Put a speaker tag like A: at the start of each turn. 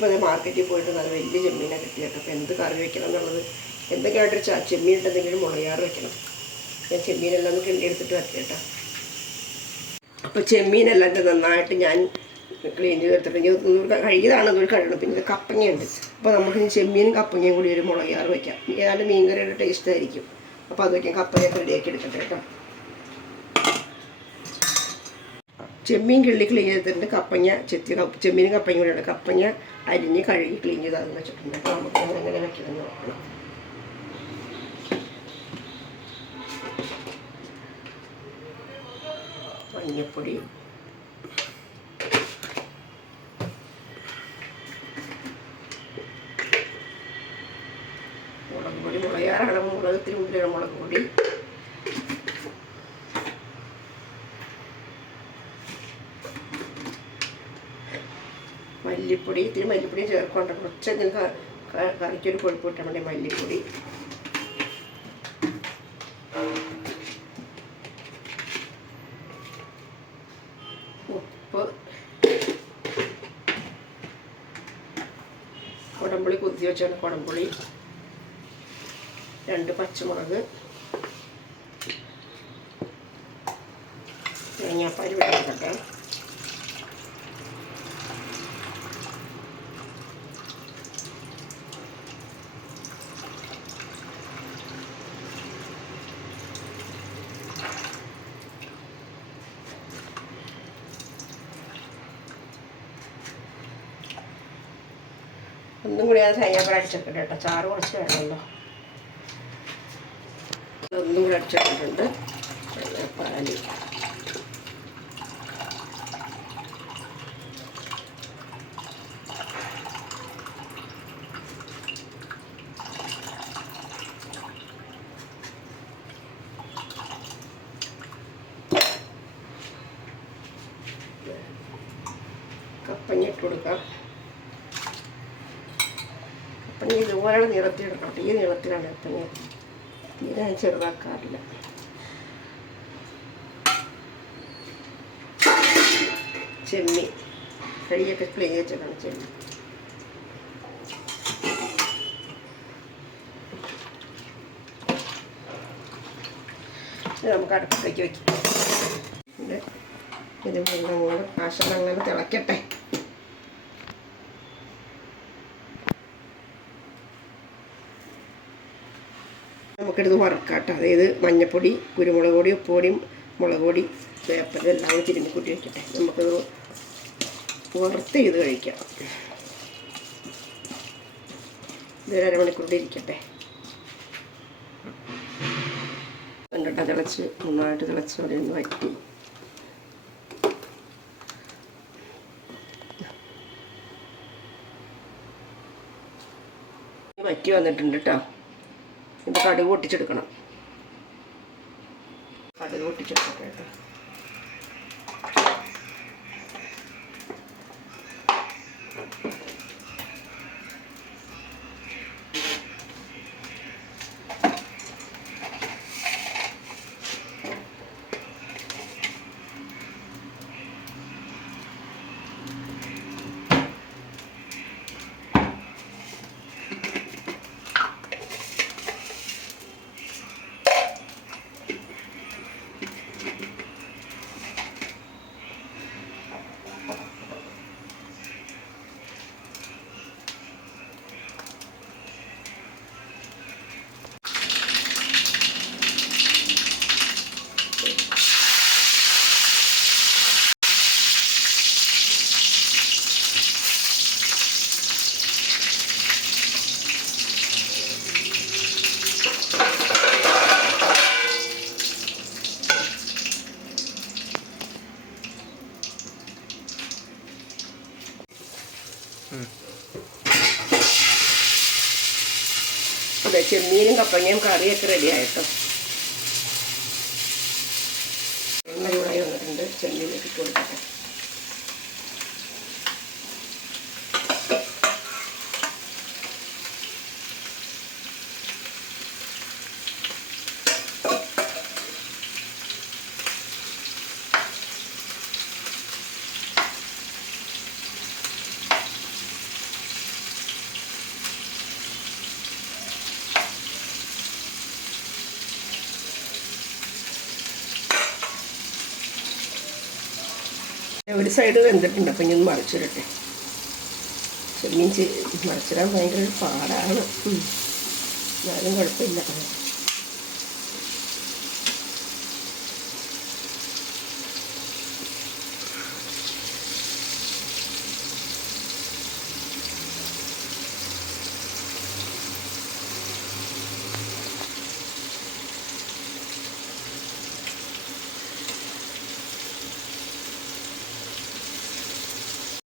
A: ഇന്നിപ്പോൾ അത് മാർക്കറ്റിൽ പോയിട്ട് നല്ല വലിയ ചെമ്മീനെ കിട്ടിയിട്ട് അപ്പോൾ എന്ത് കറി വെക്കണം എന്നുള്ളത്? എന്തൊക്കെയായിട്ടൊരു ച ചെമ്മീൻ എന്തെങ്കിലും മുളകാറ് വെക്കണം. ഞാൻ ചെമ്മീനെല്ലാം ഒന്ന് കിണ്ടിയെടുത്തിട്ട് വരട്ടെ കേട്ടോ അപ്പോൾ ചെമ്മീനെല്ലാം നന്നായിട്ട് ഞാൻ ക്ലീൻ ചെയ്ത് ഒന്നുകൂടി കഴുകിയതാണ് അതൊരു കഴുകണം. പിന്നെ കപ്പങ്ങയുണ്ട്. അപ്പോൾ നമുക്ക് ചെമ്മീനും കപ്പങ്ങയും കൂടി ഒരു മുളകാറ് വയ്ക്കാം ഏതാണ്ട് മീൻകറിയുടെ ടേസ്റ്റ് ആയിരിക്കും. അപ്പോൾ അത് വയ്ക്കാം കപ്പങ്ങയൊക്കെ റെഡിയാക്കി എടുക്കട്ടെ കേട്ടോ. ചെമ്മീൻ കിള്ളി ക്ലീൻ ചെയ്തിട്ടുണ്ട്. കപ്പങ്ങ ചെത്തി ചെമ്മീൻ ചെമ്മീനും കൂടെയാണ് കപ്പങ്ങ അരിഞ്ഞ് കഴുകി ക്ലീൻ ചെയ്ത് അത് വെച്ചിട്ടുണ്ട്. അപ്പോൾ നമുക്ക് എങ്ങനെ വെക്കണം നോക്കണം. മഞ്ഞപ്പൊടി. മുളക് പൊടി. മുളകാറാണ് മുളക് ഇത്തിരി മുമ്പിലാണ് മുളക് പൊടി. മല്ലിപ്പൊടി ഇത്തിരി മല്ലിപ്പൊടി ചേർക്കൊണ്ട് കുറച്ച് നിങ്ങൾക്ക് കറിക്കൊരു കൊഴുപ്പ് കിട്ടാൻ വേണ്ടി മല്ലിപ്പൊടി. ഉപ്പ്. കുടംപുളി കുത്തി വെച്ചാണ് കുടംപുളി. രണ്ട് പച്ചമുളക്. തേങ്ങാപ്പാൽ വിടട്ടെ ഒന്നും കൂടി അത് തേങ്ങാപ്പാൽ അടിച്ചിട്ടുണ്ട് കേട്ടോ. ചാറ് കുറച്ച് വേണമല്ലോ. ഒന്നും കൂടി അടിച്ചിട്ടുണ്ട് പാൽ. കപ്പഞ്ഞിട്ട് ഇട്ട് കൊടുക്കാം കപ്പഞ്ഞ നിറത്തി എടുക്കണം ഈ നീളത്തിലാണ് കപ്പഞ്ഞ തീരെ ഞാൻ ചെറുതാക്കാറില്ല. ചെമ്മീൻ. കഴുകിയൊക്കെ ക്ലീൻ വെച്ചിട്ടാണ് ചെമ്മീൻ. ഇത് നമുക്ക് അടുപ്പത്തേക്ക് വയ്ക്കാം ഇത് മൂന്ന് മൂന്ന് കാശം അങ്ങനെ തിളക്കട്ടെ. നമുക്കിത് വറുക്കാട്ടോ. അതായത് മഞ്ഞപ്പൊടി കുരുമുളക് പൊടി ഉപ്പുപൊടിയും മുളക് പൊടി പേപ്പർ എല്ലാം കൂടി തിരുമ്മി കൂട്ടി വെക്കട്ടെ. നമുക്കത് വറുത്ത് ചെയ്ത് കഴിക്കാം. ഇതൊരു അരമണിക്കൂർ ഇരിക്കട്ടെ. കണ്ടിട്ട് തിളച്ച് നന്നായിട്ട് തിളച്ച് അവിടെ ഒന്ന് വറ്റി. വറ്റി വന്നിട്ടുണ്ട് കേട്ടോ. കടുക് പൊട്ടിച്ചെടുക്കണം. കടുക് പൊട്ടിച്ചെടുക്കട്ടെ കേട്ടോ. അതെ ചെമ്മീനും കപ്പങ്ങയും കറിയൊക്കെ റെഡി ആയിട്ടോ. എണ്ണ ചൂടായി വന്നിട്ടുണ്ട്. ചെമ്മീനൊക്കെ ഇട്ട് കൊടുക്കട്ടെ ഒരു സൈഡ് വെന്തിട്ടുണ്ട്. അപ്പം ഇനി മറിച്ചിടട്ടെ. ചെമ്മീൻ മറിച്ചിടാൻ ഭയങ്കര പാടാണ്. എന്നാലും കുഴപ്പമില്ല.